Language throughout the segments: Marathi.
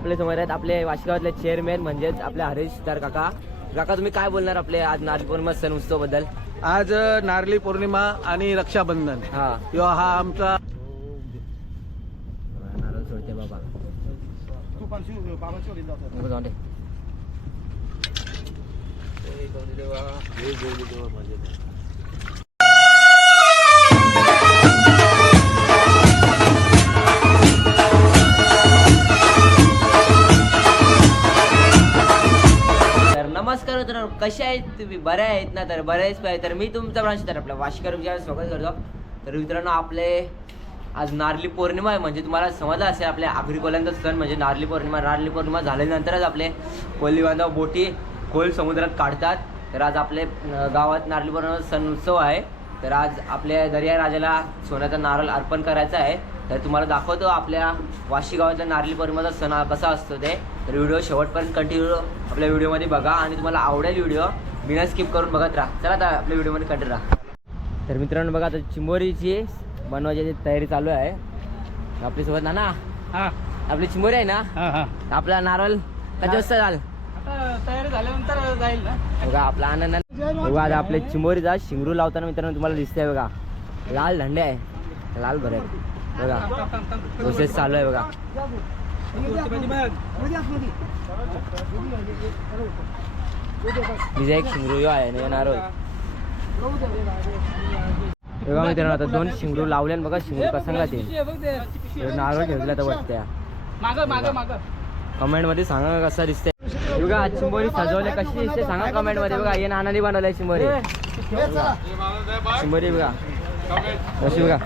आपल्या समोर आहेत आपले वाशिगावातले चेअरमॅन म्हणजेच आपले हरीश तर काका. काका तुम्ही काय बोलणार आपले आज नारळी पौर्णिमा सण उत्सव बद्दल? आज नारळी पौर्णिमा आणि रक्षाबंधन हा आमचा नारळ सोडते बाबा. नमस्कार मित्रांनो, कसे आहेत तुम्ही? बरे आहेत ना? तर बरेच पाहिजे तर मी तुमचा ब्रांच तर आपल्या वाशिकर स्वागत करतो. तर मित्रांनो आपले आज नारळी पौर्णिमा आहे. म्हणजे तुम्हाला समजलं असेल आपल्या आगरी कोल्यांचा सण म्हणजे नारळी पौर्णिमा. नारळी पौर्णिमा झाल्यानंतरच आपले कोळी बांधव बोटी खोल समुद्रात काढतात. तर आज आपले गावात नारळी पौर्णिमा सण उत्सव आहे. तर आज आपल्या दर्या राजाला सोन्याचा नारळ अर्पण करायचा आहे. तर तुम्हाला दाखवतो आपल्या वाशी गावातल्या नारळी पौर्णिमेचा सण कसा असतो ते. तर व्हिडिओ शेवटपर्यंत कंटिन्यू आपल्या व्हिडिओमध्ये बघा आणि तुम्हाला आवडेल व्हिडिओ बिना स्किप करून बघत राहा. चला आता आपल्या व्हिडिओमध्ये कंटिन्यू राहा. तर मित्रांनो बघा आता चिंबोरीची बनवायची तयारी चालू आहे आपल्यासोबत ना. आपली चिंबोरी आहे ना. आपला नारळ कधी वाजता झालं तयारी झाल्यानंतर जाईल ना. बघा आपला आनंद बघा आता आपले चिंबोरीचा शिंगरू लावताना मित्रांनो तुम्हाला दिसतंय बघा लाल धंडे आहे लाल भरे बघा प्रोसेस चालू आहे बघा. तिचा एक शिंगरू आहे नारळ बघा मित्रांनो आता 2 शिंगरू लावले बघा. शिंगरू कसा ते नारळ ठेवला तर वाटत्या. कमेंट मध्ये सांगा कसा दिसतंय बघा. चिंबोरी सजवले कशी दिसते सांगा कमेंट मध्ये. बघा हे नानाने बनवलंय चिंबोरी. चिंबोरी बघा कशी बघा.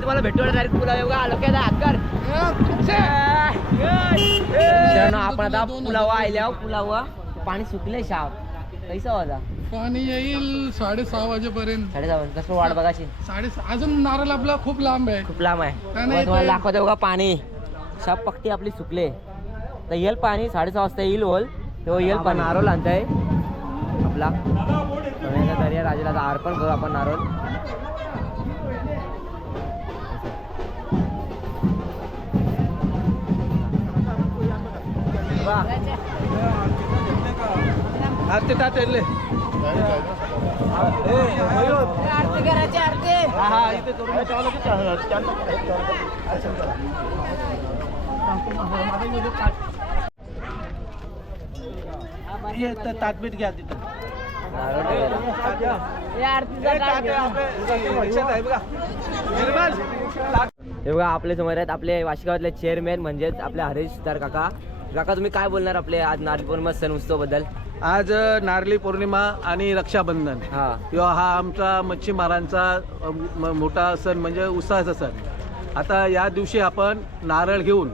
तुम्हाला भेटू डायरेक्ट पुलाव बघा आलो काय हात कर मित्रांनो आपण आता पुलावा आल्यावर पुलावा पाणी सुकले शाप कैसा वाजा पाणी येईल 6:30 वाजेपर्यंत 7:30 कसं वाट बघाशी 6:30 अजून नारळ आपला खूप लांब आहे. खूप लांब आहे नाही, बघा, तुम्हाला ते- दाखवते बघा पाणी शाप पक्की आपली सुकले तर येईल पाणी 6:30 वाजता येईल बोल तेव्हा येईल पाणी नारोल आणताय आपला सोन्याचा दर्या राजाला अर्पण करू आपण नारोल आरती तात येले हा इथे करून ये तर ताटपीठ घ्या तिथं हे बघा आपल्या समोर आहेत आपले वाशिगावातले चेअरमॅन म्हणजेच आपले हरीश तर काका काका तुम्ही काय बोलणार आपले आज नारळी पौर्णिमा सण उत्सव बद्दल आज नारळी पौर्णिमा आणि रक्षाबंधन हा हा आमचा मच्छीमारांचा मोठा सण म्हणजे उत्साहाचा सण. आता या दिवशी आपण नारळ घेऊन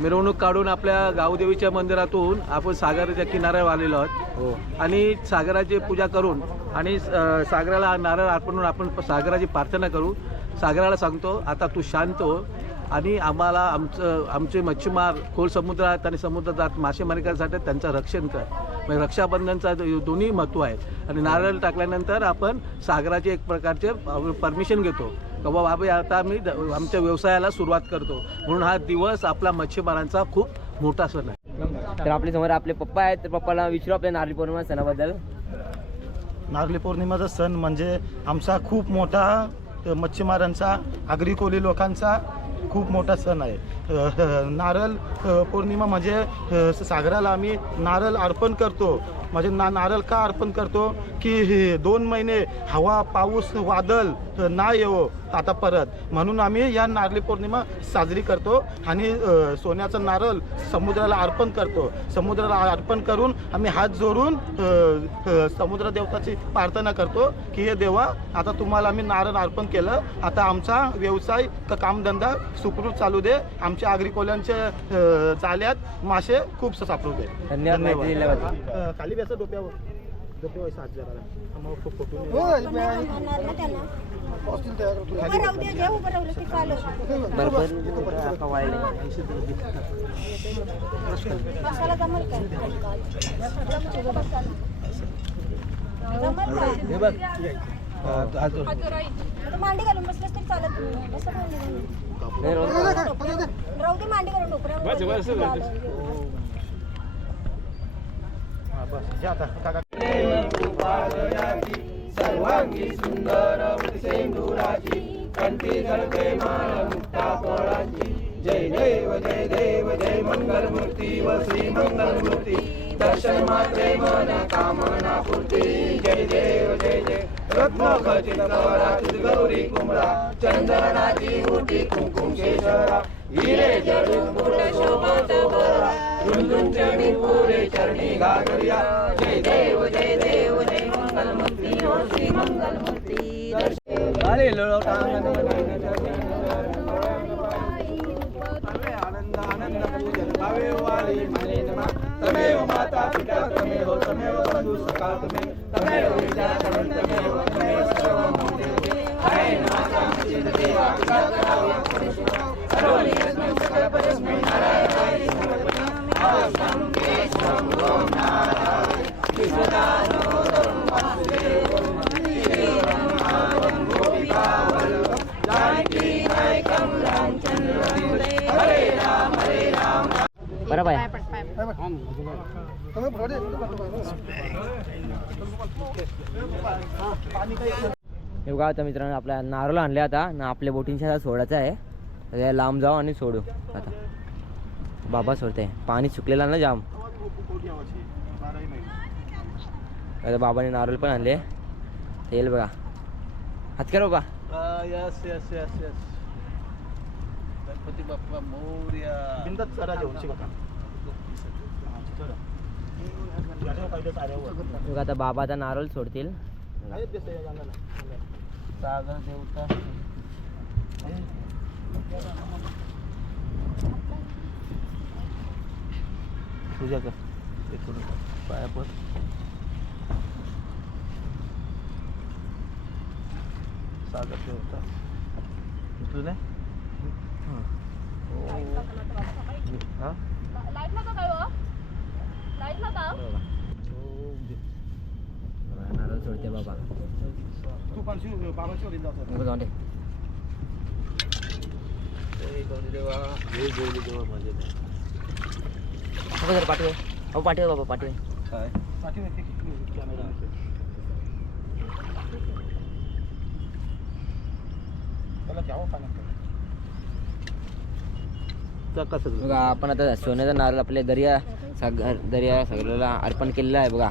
मिरवणूक काढून आपल्या गावदेवीच्या मंदिरातून आपण सागराच्या किनाऱ्यावर आलेलो आहोत हो आणि सागराची पूजा करून आणि सागराला नारळ अर्पण आपण सागराची प्रार्थना करू. सागराला सांगतो आता तू शांत हो आणि आम्हाला आमचे मच्छीमार खोल समुद्रात आणि समुद्रात जात मासेमारी करण्यासाठी त्यांचं रक्षण कर. म्हणजे रक्षाबंधनचा दोन्ही महत्त्व आहे आणि नारळ टाकल्यानंतर आपण सागराचे एक प्रकारचे परमिशन घेतो का बाबा आम्ही आता आम्ही आमच्या व्यवसायाला सुरुवात करतो म्हणून हा दिवस आपला मच्छीमारांचा खूप मोठा सण आहे. तर आपल्या समोर आपले पप्पा आहेत तर पप्पाला विचारू आपल्या नारळी पौर्णिमा सणाबद्दल. नारळी पौर्णिमाचा सण म्हणजे आमचा खूप मोठा मच्छीमारांचा आगरी कोळी लोकांचा खूप मोठा सण आहे. नारळ पौर्णिमा म्हणजे सागराला आम्ही नारळ अर्पण करतो. म्हणजे नारळ का अर्पण करतो की 2 महिने हवा पाऊस वादळ ना येवो आता परत म्हणून आम्ही या नारळी पौर्णिमा साजरी करतो आणि सोन्याचा नारळ समुद्राला अर्पण करतो. समुद्राला अर्पण करून आम्ही हात जोडून समुद्र देवताची प्रार्थना करतो की हे देवा आता तुम्हाला आम्ही नारळ अर्पण केलं आता आमचा व्यवसाय कामधंदा सुखरूप चालू दे. आमच्या आगरी कोल्यांच्या जाळ्यात मासे खूप सापडू दे. धन्यवाद माहिती दिल्याबद्दल. खाली बेसा डोक्यावर डोक्यावर साथ जरा मग खूप फोटो भरपूर काका वाळले. हे बघ मांडी घालून बसलेस तरी चालत नाही. कसं मांडी घालून? नाही, रोज राहू दे मांडी घालून डोकऱ्यावर. बस जा आता काका सर्वांगी सुंदर सेंदुराची कंठी झळके माळ मुक्ता फळांची. जय देव जय देव जय मंगलमूर्ती व श्री मंगलमूर्ती दर्शन मात्रे मन कामना पूर्ती. जय देव जय जय रत्न खचित गौराची गौरी कुंभरा चंदनाची मोठी कुंकुम शेषरा हिरे जडून पुढ शोभा तोबरा रुंदून चरणी पुरे चरणी घागरिया. जय देव जय देव जय मंगलमूर्ती व श्री मंगलमूर्ती दर्शन. अरे लोटा आनंद आनंद पूजन भावे वाली मने नमा. तमेव माता पिता तमेव तमेव बंधु सखा तमेव विद्या तमेव तमेव सर्वं देवते. हरे नमः चिद देवा पिता करावा परमेश्वरा करोमि यस्मै सकल परस्मै नारायणाय समर्पयामि. आसं केशवं ओम नारायण विश्वदानोदं वासुदेवं श्रीरं माधवं गोपिकावल्लभं जानकी नायकं रामचंद्रं. हरे राम बरोबर आहे. हे बघा आता मित्रांनो आपल्या नारळ आणले आता ना आपल्या बोटींच्या सोडायचं आहे तर लांब जाऊ आणि सोडू आता. बाबा सोडते पाणी सुकलेला ना जाम. आता बाबाने नारळ पण आणले तेल बघा हात कर बाबा. Yes yes yes yes Ganpati बाप्पा मोरया. बिंदात करा जेवण शिकता बघा आता बाबा आता नारळ सोडतील. सागर देवता पूजा कर एक करून पाया पड सागर ठेवता तू नाही हा लाईट नका काय हो? लाईट नका नारळ सोडते बाबा तू पाचशे बाबाच्या वडील जातो जाऊन दे. देवा हे जेवली देवा माझे हो जर पाठवे हो पाठवे बाबा पाठवे. काय पाठी कॅमेरा त्याला घ्यावं पाण्यात कसं बघा आपण आता सोन्याचा नारळ आपल्या दर्या सागराला अर्पण केलेला आहे बघा.